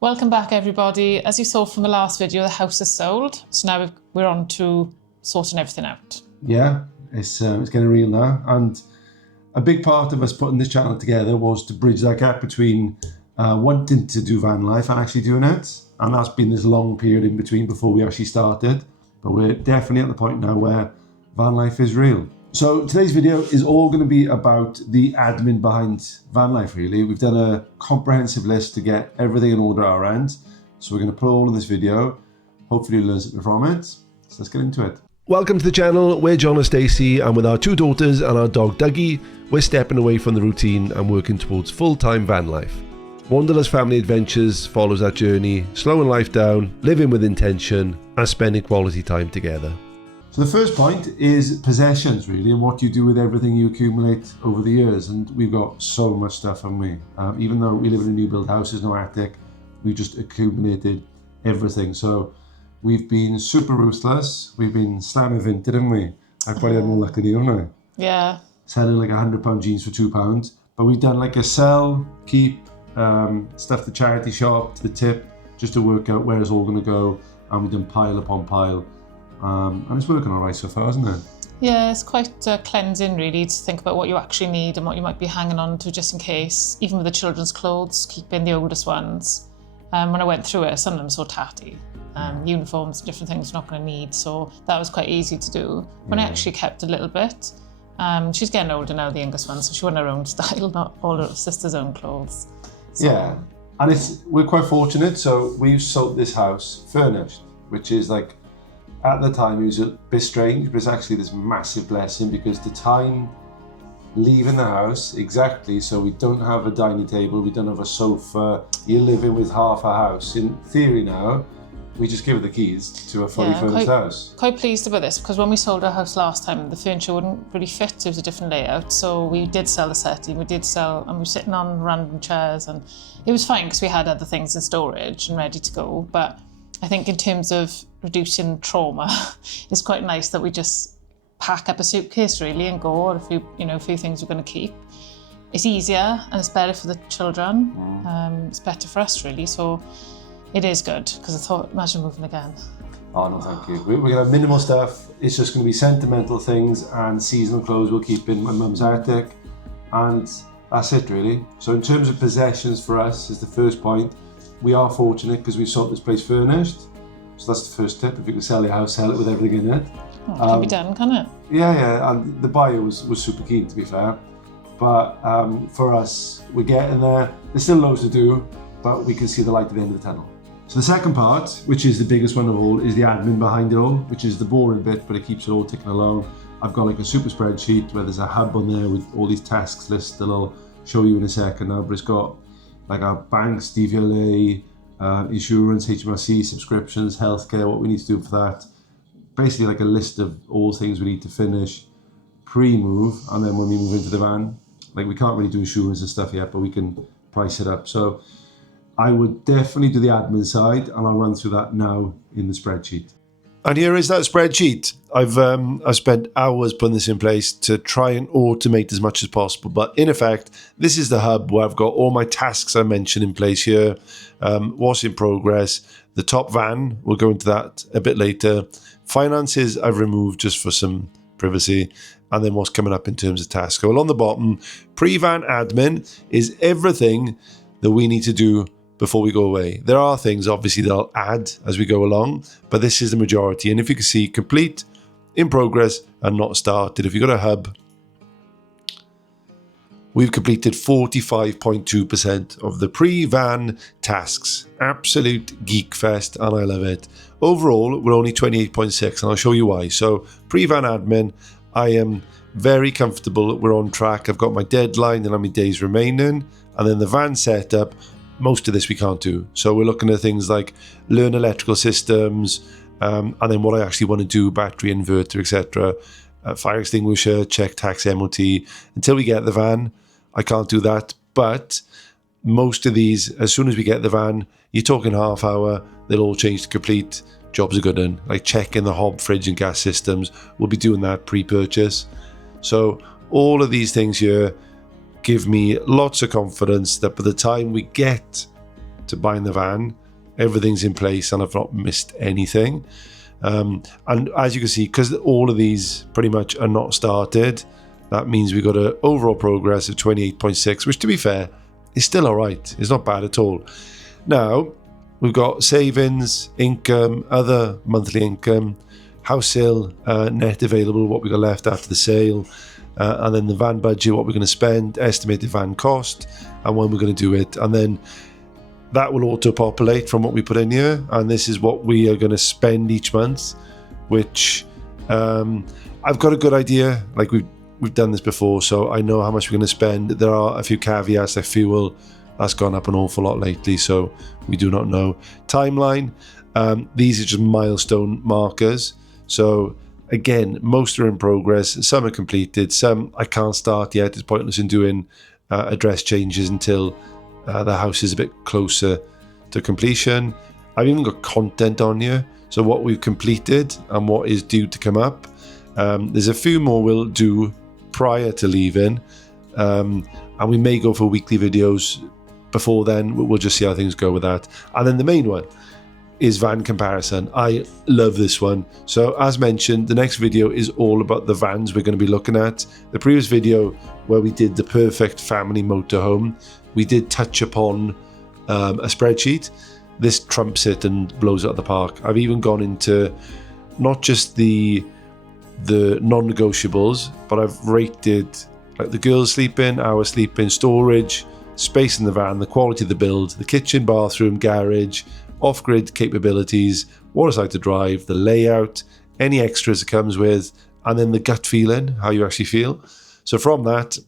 Welcome back, everybody. As you saw from the last video, the house is sold. So now we're on to sorting everything out. Yeah, it's getting real now. And a big part of us putting this channel together was to bridge that gap between wanting to do van life and actually doing it. And that's been this long period in between before we actually started. But we're definitely at the point now where van life is real. So today's video is all going to be about the admin behind van life, really. We've done a comprehensive list to get everything in order at our end. So we're going to put all in this video. Hopefully you'll learn something from it. So let's get into it. Welcome to the channel. We're John and Stacey, and with our 2 daughters and our dog Dougie, we're stepping away from the routine and working towards full-time van life. Wanderlust Family Adventures follows that journey, slowing life down, living with intention, and spending quality time together. So the first point is possessions, really, and what you do with everything you accumulate over the years. And we've got so much stuff, haven't we? Even though we live in a new build house, there's no attic, we just accumulated everything. So we've been super ruthless. We've been slamming Vinted, haven't we? I probably had more luck than you, haven't I? Yeah. Selling like £100 jeans for £2. But we've done like a sell, keep, stuff the charity shop, to the tip, just to work out where it's all going to go. And we've done pile upon pile. And it's working all right so far, isn't it? Yeah, it's quite cleansing, really, to think about what you actually need and what you might be hanging on to just in case. Even with the children's clothes, keeping the oldest ones. When I went through it, some of them were so tatty. Uniforms, different things we're not going to need, so that was quite easy to do. When I actually kept a little bit, she's getting older now, the youngest one, so she wants her own style, not all her sister's own clothes. So. Yeah, and we're quite fortunate. So we've sold this house furnished, which is like, at the time it was a bit strange, but it's actually this massive blessing because the time leaving the house, exactly, so we don't have a dining table, we don't have a sofa, you're living with half a house. In theory now, we just give her the keys to a fully furnished house. Quite pleased about this because when we sold our house last time, the furniture wouldn't really fit. It was a different layout, so we did sell the settee. And we were sitting on random chairs, and it was fine because we had other things in storage and ready to go. But I think in terms of reducing trauma, it's quite nice that we just pack up a suitcase really and go, or a few things we're going to keep. It's easier and it's better for the children. It's better for us really. So. It is good, because I thought, imagine moving again. Oh no, thank you. We're going to have minimal stuff. It's just going to be sentimental things and seasonal clothes we'll keep in my mum's attic. And that's it really. So in terms of possessions for us is the first point. We are fortunate because we've sold this place furnished. So that's the first tip. If you can sell your house, sell it with everything in it. Oh, it can be done, can it? Yeah. And the buyer was super keen, to be fair. But for us, we're getting there. There's still loads to do, but we can see the light at the end of the tunnel. So the second part, which is the biggest one of all, is the admin behind it all, which is the boring bit, but it keeps it all ticking along. I've got like a super spreadsheet where there's a hub on there with all these tasks lists that I'll show you in a second now, but it's got like our banks, DVLA, insurance, HMRC, subscriptions, healthcare, what we need to do for that. Basically like a list of all things we need to finish pre-move, and then when we move into the van, like we can't really do insurance and stuff yet, but we can price it up. So I would definitely do the admin side, and I'll run through that now in the spreadsheet. And here is that spreadsheet. I've spent hours putting this in place to try and automate as much as possible. But in effect, this is the hub where I've got all my tasks I mentioned in place here. What's in progress. The top van, we'll go into that a bit later. Finances I've removed just for some privacy. And then what's coming up in terms of tasks. So along the bottom, pre-van admin is everything that we need to do before we go away. There are things obviously that I'll add as we go along, but this is the majority. And if you can see, complete, in progress, and not started. If you've got a hub, we've completed 45.2% of the pre-van tasks. Absolute geek fest, and I love it. Overall, we're only 28.6, and I'll show you why. So pre-van admin, I am very comfortable. We're on track. I've got my deadline and how many days remaining. And then the van setup, most of this we can't do. So we're looking at things like learn electrical systems, and then what I actually want to do, battery, inverter, etc. Fire extinguisher, check tax MOT. Until we get the van, I can't do that. But most of these, as soon as we get the van, you're talking half hour, they'll all change to complete. Jobs are good in. Like checking the hob, fridge and gas systems. We'll be doing that pre-purchase. So all of these things here give me lots of confidence that by the time we get to buying the van. Everything's in place and I've not missed anything. And as you can see, because all of these pretty much are not started, that means we've got an overall progress of 28.6, which to be fair, is still all right. It's not bad at all. Now, we've got savings, income, other monthly income, house sale, net available, what we got left after the sale, and then the van budget, what we're going to spend, estimated van cost, and when we're going to do it. And then that will auto-populate from what we put in here, and this is what we are going to spend each month, which I've got a good idea. Like we've done this before, so I know how much we're going to spend. There are a few caveats, like fuel. That's gone up an awful lot lately, so we do not know. Timeline, these are just milestone markers. So again, most are in progress, some are completed, some I can't start yet. It's pointless in doing address changes until the house is a bit closer to completion. I've even got content on here, so what we've completed and what is due to come up. There's a few more we'll do prior to leaving, and we may go for weekly videos before then. We'll just see how things go with that. And then the main one is van comparison. I love this one. So as mentioned, the next video is all about the vans we're going to be looking at. The previous video where we did the perfect family motorhome, we did touch upon a spreadsheet. This trumps it and blows it out of the park. I've even gone into not just the non-negotiables, but I've rated like the girls sleeping, our sleeping, storage, space in the van, the quality of the build, the kitchen, bathroom, garage, off-grid capabilities, what it's like to drive, the layout, any extras it comes with, and then the gut feeling, how you actually feel. So from that,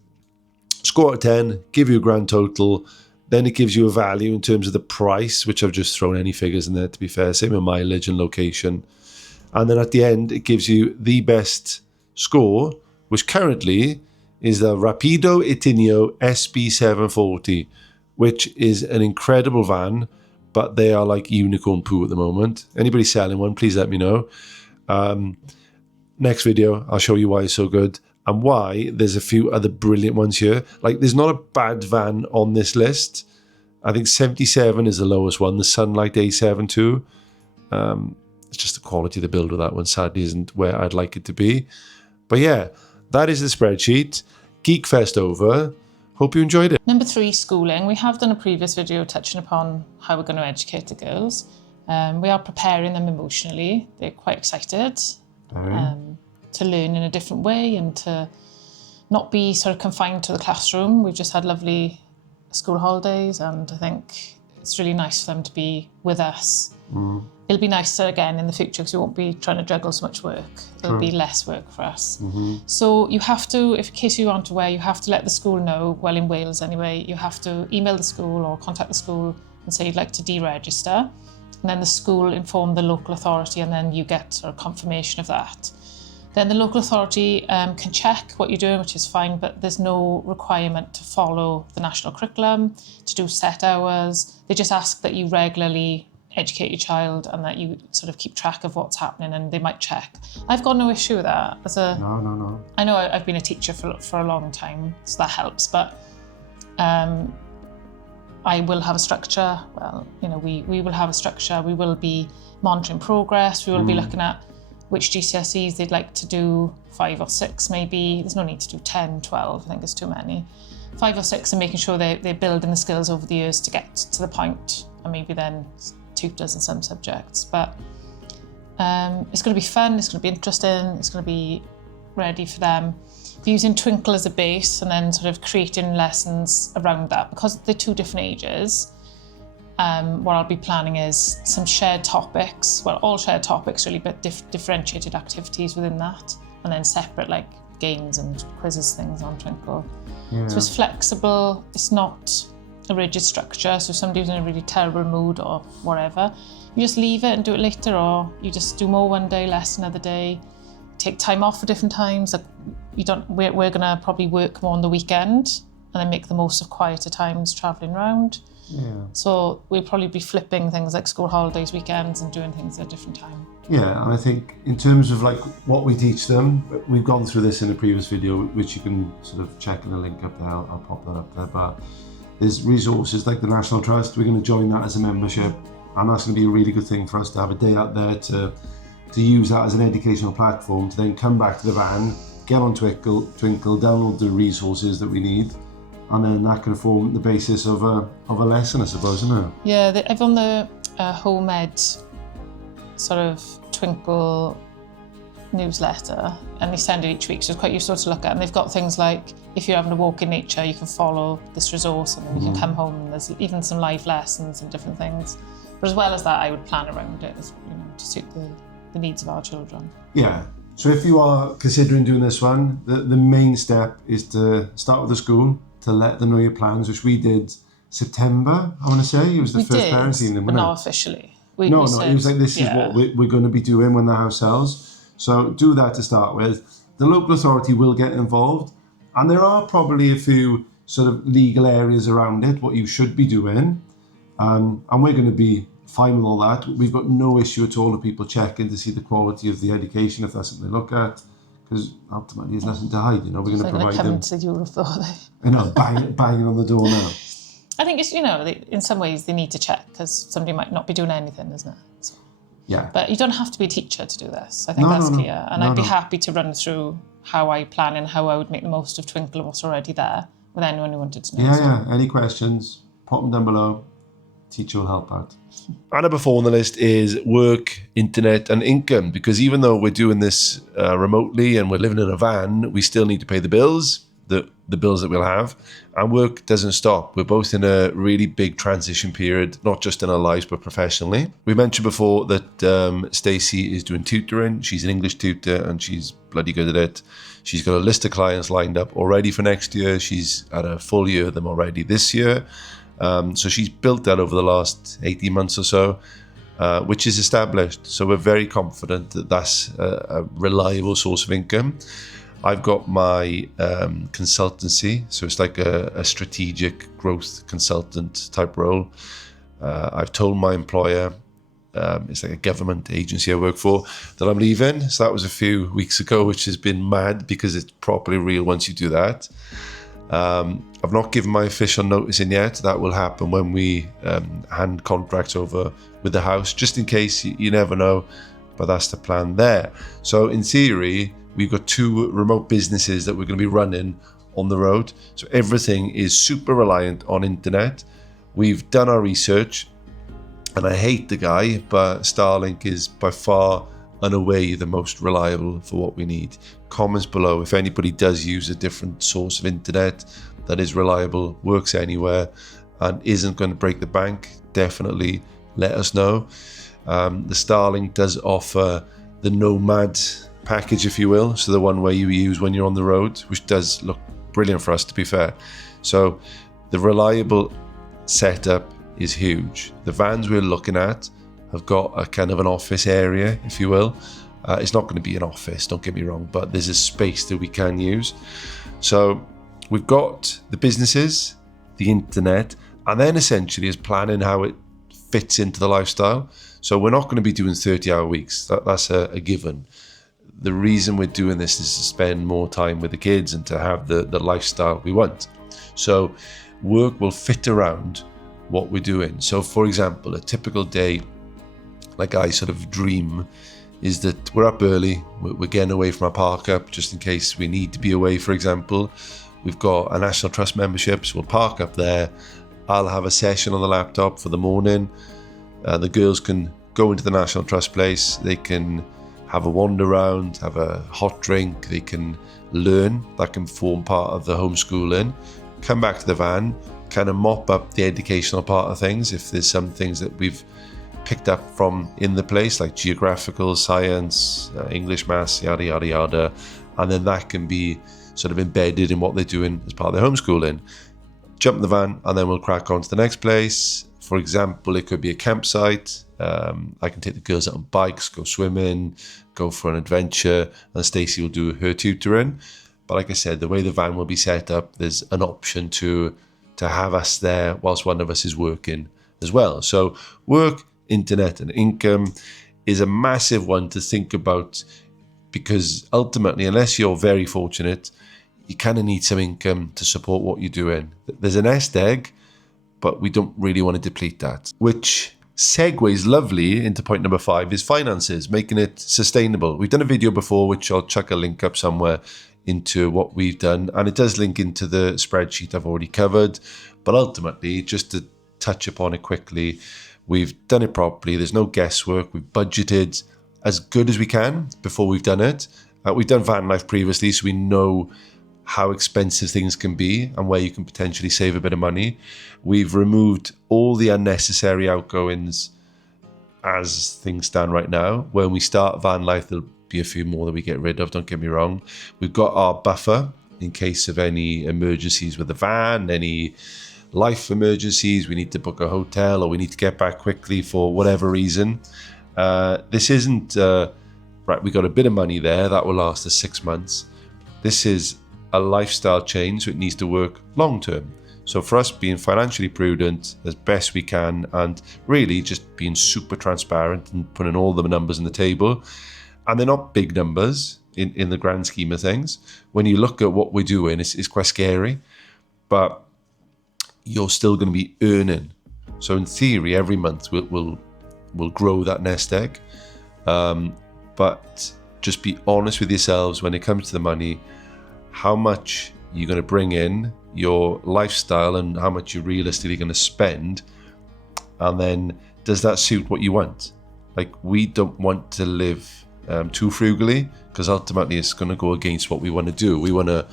score out of 10, give you a grand total, then it gives you a value in terms of the price, which I've just thrown any figures in there to be fair, same with mileage and location. And then at the end, it gives you the best score, which currently is the Rapido Itinio SB740, which is an incredible van, but they are like unicorn poo at the moment. Anybody selling one, please let me know. Next video, I'll show you why it's so good and why there's a few other brilliant ones here. Like, there's not a bad van on this list. I think 77 is the lowest one, the Sunlight A7 too. It's just the quality of the build of that one sadly isn't where I'd like it to be. But yeah, that is the spreadsheet. Geek Fest over. Hope you enjoyed it. Number 3, schooling. We have done a previous video touching upon how we're going to educate the girls. We are preparing them emotionally. They're quite excited to learn in a different way and to not be sort of confined to the classroom. We've just had lovely school holidays and I think it's really nice for them to be with us. It'll be nicer again in the future because we won't be trying to juggle so much work. It'll be less work for us. So you have to, if in case you aren't aware, you have to let the school know, well in Wales anyway, you have to email the school or contact the school and say you'd like to deregister. And then the school inform the local authority and then you get sort of confirmation of that. Then the local authority can check what you're doing, which is fine, but there's no requirement to follow the national curriculum, to do set hours. They just ask that you regularly educate your child and that you sort of keep track of what's happening and they might check. I've got no issue with that. No. I know I've been a teacher for a long time, so that helps, but I will have a structure. Well, you know, we will have a structure. We will be monitoring progress. We will be looking at which GCSEs they'd like to do, 5 or 6 maybe. There's no need to do 10, 12, I think it's too many. 5 or 6 and making sure they're building the skills over the years to get to the point and maybe then tutors in some subjects. But it's going to be fun, it's going to be interesting, it's going to be ready for them. Using Twinkle as a base and then sort of creating lessons around that because they're 2 different ages. What I'll be planning is some shared topics, well, all shared topics really, but differentiated activities within that, and then separate like games and quizzes things on Twinkle. Yeah. So it's flexible, it's not a rigid structure, so if somebody's in a really terrible mood or whatever, you just leave it and do it later, or you just do more one day, less another day, take time off at different times. Like we're gonna probably work more on the weekend and then make the most of quieter times travelling around. Yeah. So we'll probably be flipping things like school holidays, weekends, and doing things at a different time. Yeah, and I think in terms of like what we teach them, we've gone through this in a previous video, which you can sort of check in the link up there. I'll pop that up there. But there's resources like the National Trust. We're going to join that as a membership, and that's going to be a really good thing for us to have a day out there to use that as an educational platform to then come back to the van, get on Twinkle, download the resources that we need, and then that can form the basis of a lesson, I suppose, isn't it? Yeah, I've on the Home Ed sort of Twinkle newsletter, and they send it each week, so it's quite useful to look at. And they've got things like, if you're having a walk in nature, you can follow this resource, and then you can come home and there's even some live lessons and different things. But as well as that, I would plan around it, to suit the needs of our children. Yeah. So if you are considering doing this one, the main step is to start with the school, to let them know your plans, which we did September, I want to say. It was the first parents' evening, but wasn't it? not officially. It was like, this is what we're going to be doing when the house sells. So do that to start with. The local authority will get involved, and there are probably a few sort of legal areas around it, what you should be doing. And we're going to be fine with all that. We've got no issue at all of people checking to see the quality of the education, if that's something they look at, because ultimately there's nothing to hide, we're going to provide them. Come to Europe, though, banging on the door now. I think it's, in some ways they need to check, because somebody might not be doing anything, isn't it? So. Yeah. But you don't have to be a teacher to do this. I think that's clear. And I'd be happy to run through how I plan and how I would make the most of Twinkle and what's already there with anyone who wanted to know. Yeah. Any questions, pop them down below. Teacher will help out. And number 4 on the list is work, internet and income, because even though we're doing this remotely and we're living in a van, we still need to pay the bills, the bills that we'll have, and work doesn't stop. We're both in a really big transition period, not just in our lives, but professionally. We mentioned before that Stacey is doing tutoring. She's an English tutor and she's bloody good at it. She's got a list of clients lined up already for next year. She's had a full year of them already this year. So she's built that over the last 18 months or so, which is established. So we're very confident that that's a reliable source of income. I've got my consultancy, so it's like a strategic growth consultant type role. I've told my employer, it's like a government agency I work for, that I'm leaving. So that was a few weeks ago, which has been mad because it's properly real once you do that. I've not given my official notice in yet. That will happen when we hand contracts over with the house, just in case, you never know, but that's the plan there. So in theory, we've got 2 remote businesses that we're going to be running on the road. So everything is super reliant on internet. We've done our research, and I hate the guy, but Starlink is by far and away the most reliable for what we need. Comments below if anybody does use a different source of internet that is reliable, works anywhere, and isn't going to break the bank. Definitely let us know. The Starlink does offer the Nomad package, if you will, so the one where you use when you're on the road, which does look brilliant for us, to be fair. So the reliable setup is huge. The vans we're looking at have got a kind of an office area, if you will. It's not going to be an office, don't get me wrong, but there's a space that we can use. So we've got the businesses, the internet, and then essentially is planning how it fits into the lifestyle. So we're not going to be doing 30-hour weeks. That's a given. The reason we're doing this is to spend more time with the kids and to have the lifestyle we want. So work will fit around what we're doing. So for example, a typical day, like I sort of dream, is that we're up early, we're getting away from our park up just in case we need to be away, for example. We've got a National Trust membership, so we'll park up there. I'll have a session on the laptop for the morning. The girls can go into the National Trust place, they can have a wander around, have a hot drink, they can learn. That can form part of the homeschooling. Come back to the van, kind of mop up the educational part of things if there's some things that we've picked up from in the place, like geographical, science, English, maths, yada, yada, yada. And then that can be sort of embedded in what they're doing as part of their homeschooling. Jump in the van and then we'll crack on to the next place. For example, it could be a campsite. I can take the girls out on bikes, go swimming, go for an adventure, and Stacey will do her tutoring. But like I said, the way the van will be set up, there's an option to have us there whilst one of us is working as well. So work, internet and income is a massive one to think about, because ultimately, unless you're very fortunate, you kind of need some income to support what you're doing. There's a nest egg, but we don't really want to deplete that. Which segues lovely into point number 5 is finances, making it sustainable. We've done a video before, which I'll chuck a link up somewhere into what we've done, and it does link into the spreadsheet I've already covered. But ultimately, just to touch upon it quickly, we've done it properly. There's no guesswork. We've budgeted as good as we can before we've done it. We've done van life previously, so we know how expensive things can be and where you can potentially save a bit of money. We've removed all the unnecessary outgoings as things stand right now. When we start van life, there'll be a few more that we get rid of, don't get me wrong. We've got our buffer in case of any emergencies with the van, any life emergencies, we need to book a hotel or we need to get back quickly for whatever reason. This isn't, right, we got a bit of money there, that will last us 6 months. This is a lifestyle change, so it needs to work long term. So for us, being financially prudent as best we can, and really just being super transparent and putting all the numbers on the table, and they're not big numbers in the grand scheme of things. When you look at what we're doing, it's quite scary, but you're still going to be earning. So in theory, every month we'll grow that nest egg, but just be honest with yourselves when it comes to the money. How much you're going to bring in, your lifestyle, and how much you're realistically going to spend, and then does that suit what you want? Like, we don't want to live too frugally, because ultimately it's going to go against what we want to do. We want to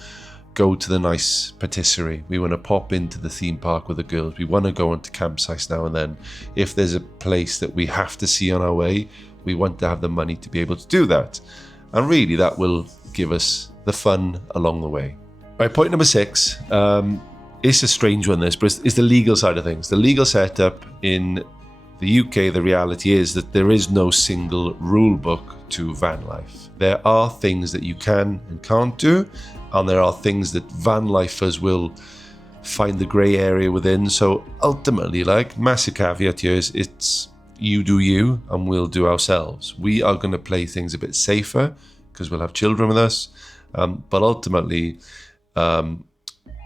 go to the nice patisserie, we want to pop into the theme park with the girls, we want to go onto campsites now and then. If there's a place that we have to see on our way, we want to have the money to be able to do that, and really that will give us the fun along the way. Right, point number 6, it's a strange one, this, but it's the legal side of things. The legal setup in the UK, the reality is that there is no single rule book to van life. There are things that you can and can't do, and there are things that van lifers will find the grey area within. So ultimately, like, massive caveat here is it's you do you and we'll do ourselves. We are going to play things a bit safer because we'll have children with us. But ultimately,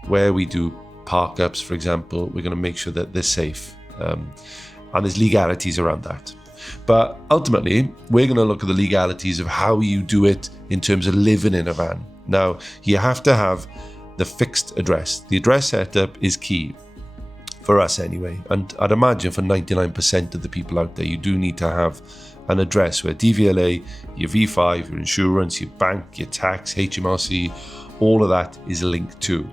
where we do park ups, for example, we're going to make sure that they're safe. And there's legalities around that. But ultimately, we're going to look at the legalities of how you do it in terms of living in a van. Now, you have to have the fixed address. The address setup is key, for us anyway. And I'd imagine for 99% of the people out there, you do need to have an address where DVLA, your V5, your insurance, your bank, your tax, HMRC, all of that is linked to.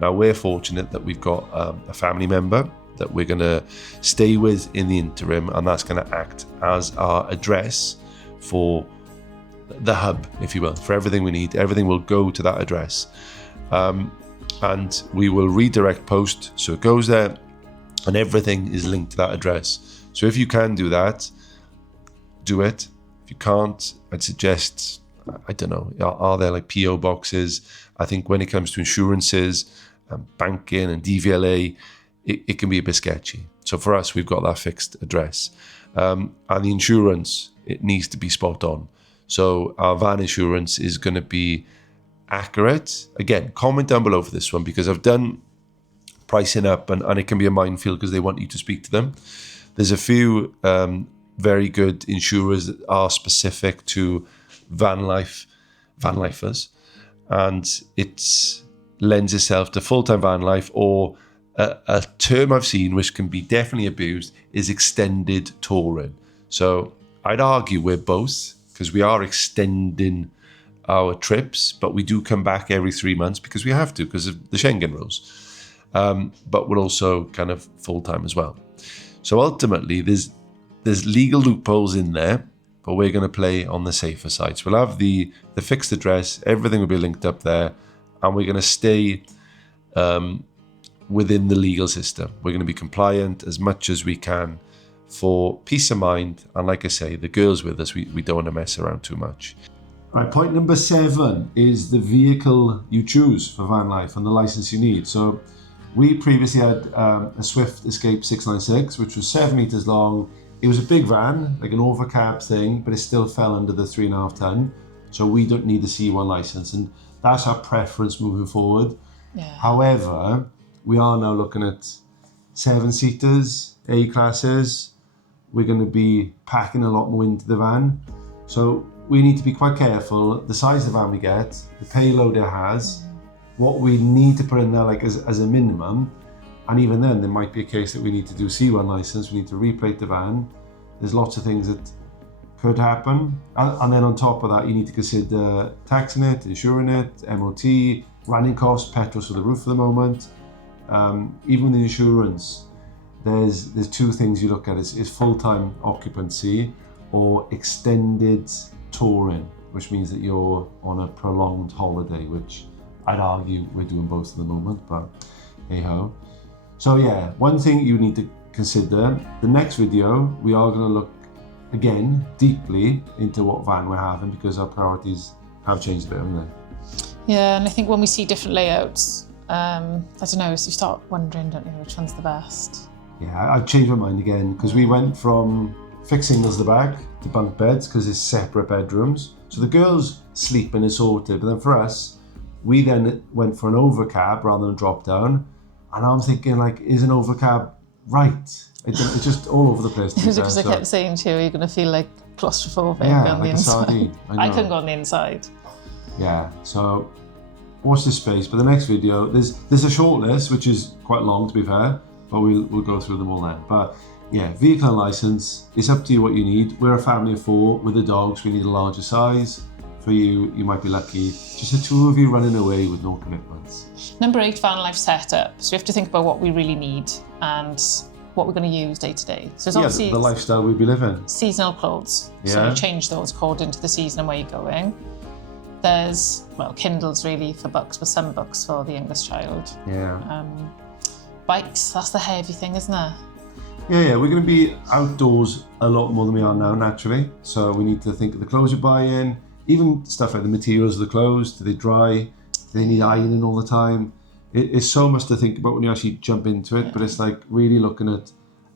Now, we're fortunate that we've got a family member that we're going to stay with in the interim, and that's going to act as our address for the hub, if you will, for everything we need. Everything will go to that address, and we will redirect post so it goes there, and everything is linked to that address. So if you can do that, do it. If you can't, I'd suggest, I don't know, are there like PO boxes? I think when it comes to insurances and banking and DVLA, it can be a bit sketchy. So for us, we've got that fixed address. And the insurance, it needs to be spot on. So our van insurance is going to be accurate. Again, comment down below for this one, because I've done pricing up and it can be a minefield because they want you to speak to them. There's a few very good insurers that are specific to van lifers, and it lends itself to full-time van life, or a term I've seen which can be definitely abused is extended touring. So I'd argue we're both, because we are extending our trips, but we do come back every 3 months because we have to, because of the Schengen rules. But we're also kind of full-time as well. So ultimately, there's legal loopholes in there, but we're going to play on the safer side. So we'll have the fixed address, everything will be linked up there, and we're going to stay within the legal system. We're going to be compliant as much as we can for peace of mind. And like I say, the girls with us, we don't want to mess around too much. Right, point number 7 is the vehicle you choose for van life and the license you need. So we previously had a Swift Escape 696, which was 7 meters long. It was a big van, like an overcab thing, but it still fell under the 3.5 ton. So we don't need the C1 license, and that's our preference moving forward. Yeah. However, we are now looking at 7-seaters, A-classes. We're going to be packing a lot more into the van. So we need to be quite careful, the size of the van we get, the payload it has, what we need to put in there like as a minimum. And even then, there might be a case that we need to do C1 license, we need to replate the van. There's lots of things that could happen. And then on top of that, you need to consider taxing it, insuring it, MOT, running costs, petrol for the roof for the moment. Even with the insurance, there's two things you look at, is full-time occupancy or extended touring, which means that you're on a prolonged holiday, which I'd argue we're doing both at the moment, but hey-ho. So yeah, one thing you need to consider, the next video, we are going to look again deeply into what van we're having, because our priorities have changed a bit, haven't they? Yeah, and I think when we see different layouts, I don't know, so you start wondering, don't you, which one's the best? Yeah, I've changed my mind again, because we went from fixed singles at the back to bunk beds, because it's separate bedrooms. So the girls sleep and it's sorted, but then for us, we then went for an overcab rather than a drop down. And I'm thinking, like, is an overcab right? It's just all over the place. Because I kept saying to you, you're going to feel like claustrophobic on the inside. Sardine. I couldn't go on the inside. Yeah, so watch this space. But the next video, there's a short list, which is quite long to be fair, but we'll go through them all then. But yeah, vehicle and license, it's up to you what you need. We're a family of 4 with the dogs, we need a larger size. For you, you might be lucky. Just the 2 of you running away with no commitments. Number 8, van life setup. So we have to think about what we really need and what we're going to use day to day. So it's obviously the lifestyle we'd be living. Seasonal clothes. So you change those according to the season and where you're going. There's, well, Kindles really for books, but some books for the youngest child. Yeah. Bikes, that's the heavy thing, isn't it? Yeah, we're going to be outdoors a lot more than we are now, naturally. So we need to think of the clothes you're buying, even stuff like the materials of the clothes. Do they dry? Do they need ironing all the time? It's so much to think about when you actually jump into it, but it's like really looking at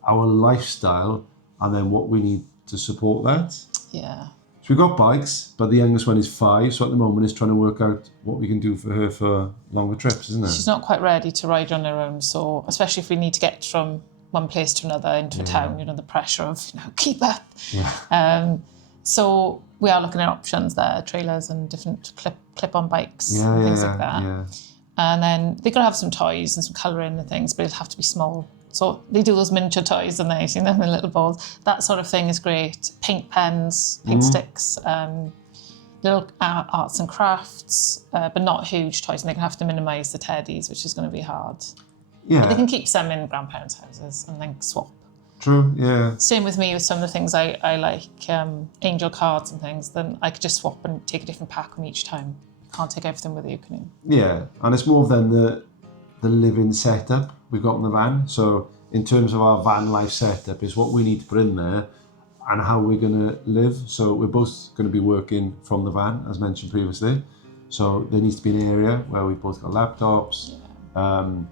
our lifestyle and then what we need to support that. Yeah. So we've got bikes, but the youngest one is 5, so at the moment it's trying to work out what we can do for her for longer trips, isn't it? She's not quite ready to ride on her own, so especially if we need to get from one place to another into a town, the pressure of, keep up. Yeah. So we are looking at options there, trailers and different clip-on bikes and things like that. Yeah. And then they're going to have some toys and some colouring and things, but it'll have to be small. So they do those miniature toys and they've seen them in little balls. That sort of thing is great. Paint pens, paint sticks, little arts and crafts, but not huge toys. And they're going to have to minimise the teddies, which is going to be hard. Yeah. But they can keep some in grandparents' houses and then swap. True, yeah. Same with me with some of the things I like, angel cards and things, then I could just swap and take a different pack from each time. You can't take everything with you, can you? Yeah, and it's more than the living setup we've got in the van. So in terms of our van life setup, is what we need to put in there and how we're going to live. So we're both going to be working from the van, as mentioned previously. So there needs to be an area where we've both got laptops. Yeah.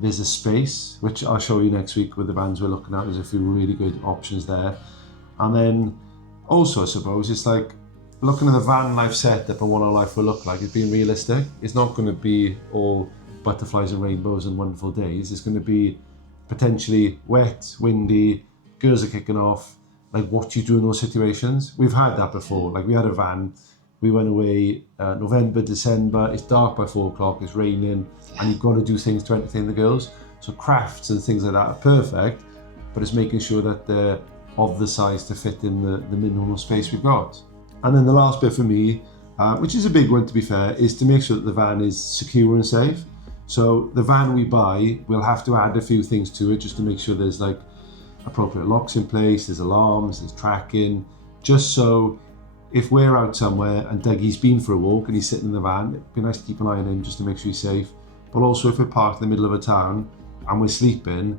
There's a space, which I'll show you next week with the vans we're looking at. There's a few really good options there. And then also, I suppose, it's like looking at the van life setup and what our life will look like. It's being realistic. It's not going to be all butterflies and rainbows and wonderful days. It's going to be potentially wet, windy, girls are kicking off. Like, what do you do in those situations? We've had that before. Like, we had a van. We went away November, December, it's dark by 4 o'clock, it's raining, and you've got to do things to entertain the girls. So crafts and things like that are perfect, but it's making sure that they're of the size to fit in the minimal space we've got. And then the last bit for me, which is a big one to be fair, is to make sure that the van is secure and safe. So the van we buy, we'll have to add a few things to it just to make sure there's like appropriate locks in place, there's alarms, there's tracking, just so if we're out somewhere and Dougie's been for a walk and he's sitting in the van, it'd be nice to keep an eye on him just to make sure he's safe. But also if we're parked in the middle of a town and we're sleeping,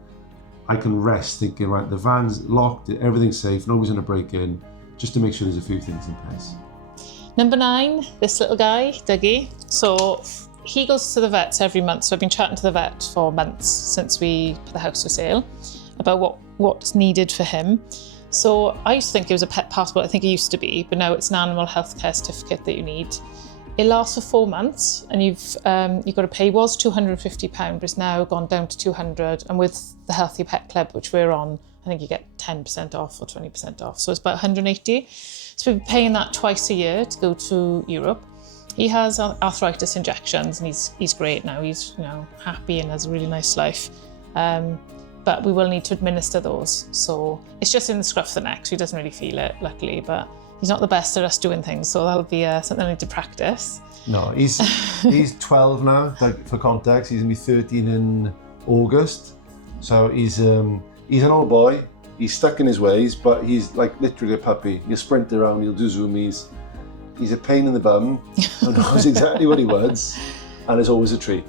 I can rest thinking, right, the van's locked, everything's safe, nobody's gonna break in, just to make sure there's a few things in place. Number 9, this little guy, Dougie. So he goes to the vets every month. So I've been chatting to the vet for months since we put the house for sale about what's needed for him. So I used to think it was a pet passport. I think it used to be, but now it's an animal health care certificate that you need. It lasts for 4 months, and you've got to pay. It was £250, it's now gone down to 200. And with the Healthy Pet Club, which we're on, I think you get 10% off or 20% off. So it's about 180. So we're paying that twice a year to go to Europe. He has arthritis injections, and he's great now. He's happy and has a really nice life. But we will need to administer those. So it's just in the scruff of the neck, so he doesn't really feel it, luckily. But he's not the best at us doing things, so that'll be something I need to practice. No, he's 12 now. Like, for context, he's gonna be 13 in August. So he's an old boy. He's stuck in his ways, but he's like literally a puppy. He'll sprint around, he'll do zoomies. He's a pain in the bum who knows exactly what he wants, and it's always a treat.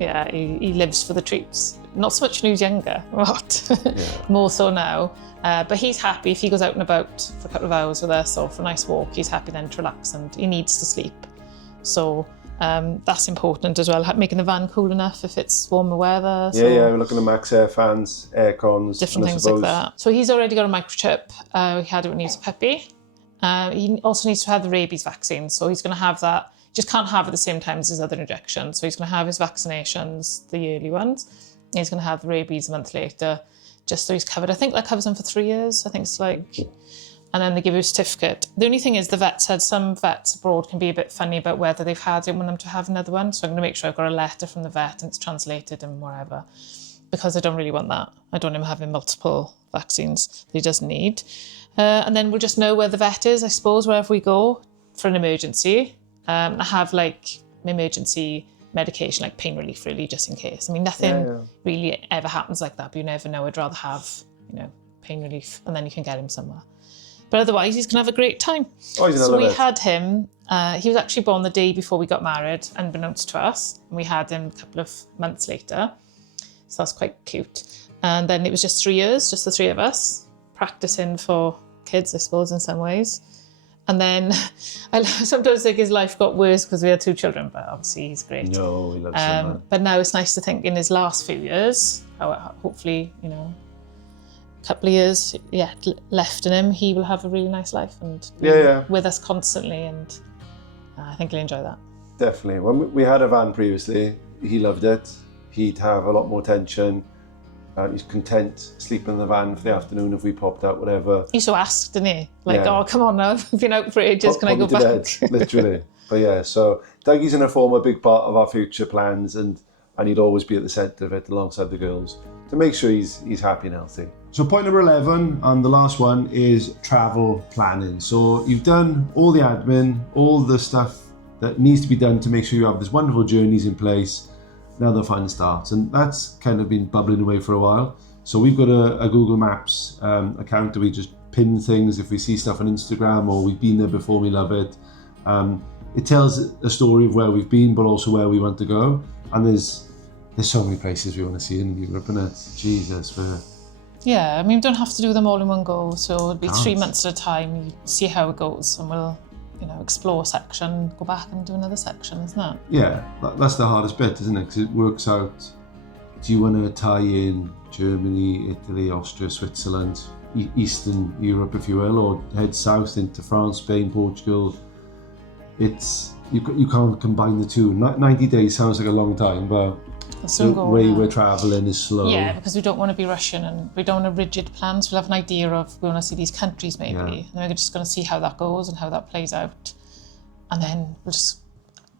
Yeah, he lives for the treats. Not so much when he was younger, Yeah. more so now. But he's happy if he goes out and about for a couple of hours with us or for a nice walk. He's happy then to relax, and he needs to sleep. So that's important as well, making the van cool enough if it's warmer weather. So We're looking at max air fans, air cons, different things like that. So he's already got a microchip. He had it when he was a puppy. He also needs to have the rabies vaccine, so he's going to have that. Just can't have it at the same time as his other injections. So he's going to have his vaccinations, the yearly ones. He's going to have the rabies a month later, just so he's covered. I think that covers him for 3 years. I think it's like, and then they give you a certificate. The only thing is, the vet said some vets abroad can be a bit funny about whether they've had it and want them to have another one. So I'm going to make sure I've got a letter from the vet and it's translated and whatever, because I don't really want that. I don't want him having multiple vaccines that he doesn't need. And then we'll just know where the vet is, I suppose, wherever we go for an emergency. I have like emergency medication, like pain relief, really, just in case. I mean, nothing really ever happens like that, but you never know. I'd rather have, pain relief, and then you can get him somewhere. But otherwise, he's going to have a great time. Oh, so we had him, he was actually born the day before we got married, unbeknownst to us. And we had him a couple of months later. So that's quite cute. And then it was just 3 years, just the three of us, practicing for kids, I suppose, in some ways. And then I sometimes think his life got worse because we had 2 children, but obviously he's great. No, he loves him. But now it's nice to think in his last few years, hopefully, a couple of years left in him, he will have a really nice life and be with us constantly, and I think he'll enjoy that. Definitely. When we had a van previously, he loved it. He'd have a lot more attention. He's content sleeping in the van for the afternoon if we popped out, whatever. He so asked, didn't he? Oh, come on now, I've been out for ages, can I go back? Bed, literally. But so Dougie's going to form a big part of our future plans, and he'd always be at the centre of it alongside the girls to make sure he's happy and healthy. So point number 11, and the last one, is travel planning. So you've done all the admin, all the stuff that needs to be done to make sure you have this wonderful journeys in place. Now the fun starts, and that's kind of been bubbling away for a while. So we've got a Google Maps account that we just pin things if we see stuff on Instagram or we've been there before, we love it. It tells a story of where we've been, but also where we want to go. And there's so many places we want to see in Europe, and it's Jesus. Yeah, I mean, we don't have to do them all in one go. So it'll be 3 months at a time. You see how it goes, and we'll explore a section, go back and do another section, isn't it? Yeah, that's the hardest bit, isn't it? Because it works out, do you want to tie in Germany, Italy, Austria, Switzerland, Eastern Europe, if you will, or head south into France, Spain, Portugal? You can't combine the two. 90 days sounds like a long time, but the way we're travelling is slow. Yeah, because we don't want to be rushing, and we don't want rigid plans. We'll have an idea of, we want to see these countries maybe, and then we're just going to see how that goes and how that plays out, and then we'll just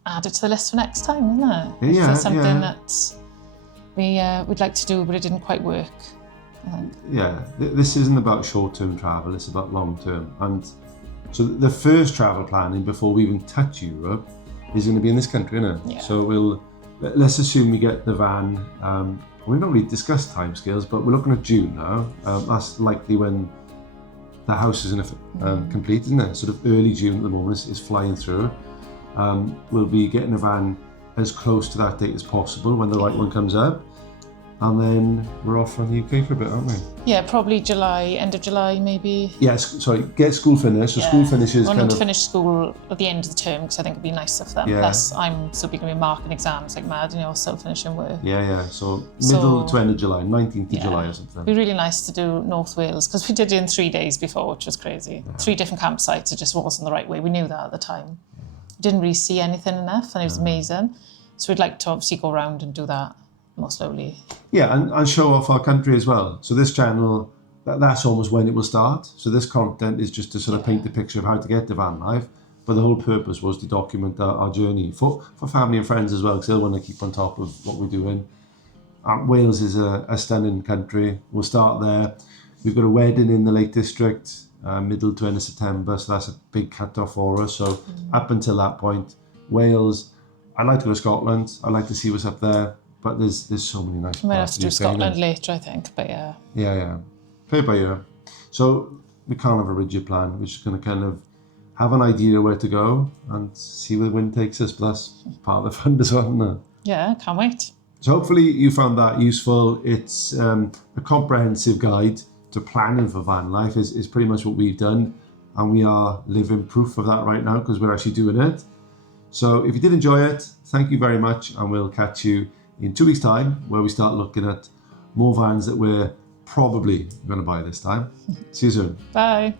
add it to the list for next time, isn't it? If there's something that we'd like to do but it didn't quite work. Yeah, this isn't about short-term travel, it's about long-term. And so the first travel planning before we even touch Europe is going to be in this country, isn't it? Yeah. So let's assume we get the van. We've not really discussed timescales, but we're looking at June now. That's likely when the house is going to complete, isn't it? Sort of early June at the moment is flying through. We'll be getting a van as close to that date as possible when the right one comes up. And then we're off from the UK for a bit, aren't we? Yeah, probably July, end of July maybe. Yes, get school finished. So school finishes. I want them to finish school at the end of the term because I think it'd be nicer for them. Yeah. Plus, I'm still going to be marking exams like mad, still finishing work. Yeah. So middle to end of July, 19th of July or something. It'd be really nice to do North Wales because we did it in 3 days before, which was crazy. Yeah. 3 different campsites, it just wasn't the right way. We knew that at the time. we didn't really see anything enough, and it was amazing. So we'd like to obviously go around and do that more slowly. Yeah, and show off our country as well. So this channel, that's almost when it will start. So this content is just to sort of paint the picture of how to get to van life. But the whole purpose was to document our journey for family and friends as well, because they'll want to keep on top of what we're doing. Wales is a stunning country. We'll start there. We've got a wedding in the Lake District, middle to end of September, so that's a big cut-off for us. So up until that point, Wales. I'd like to go to Scotland. I'd like to see what's up there, but there's so many nice We might have parts to do of the UK, Scotland then. later, I think, but yeah. Yeah. Play by ear. So we can't have a rigid plan. We're just going to kind of have an idea where to go and see where the wind takes us. But that's part of the fun as well, isn't it? Yeah, can't wait. So hopefully you found that useful. It's a comprehensive guide to planning for van life is pretty much what we've done. And we are living proof of that right now because we're actually doing it. So if you did enjoy it, thank you very much. And we'll catch you in 2 weeks' time where we start looking at more vans that we're probably going to buy this time. See you soon. Bye.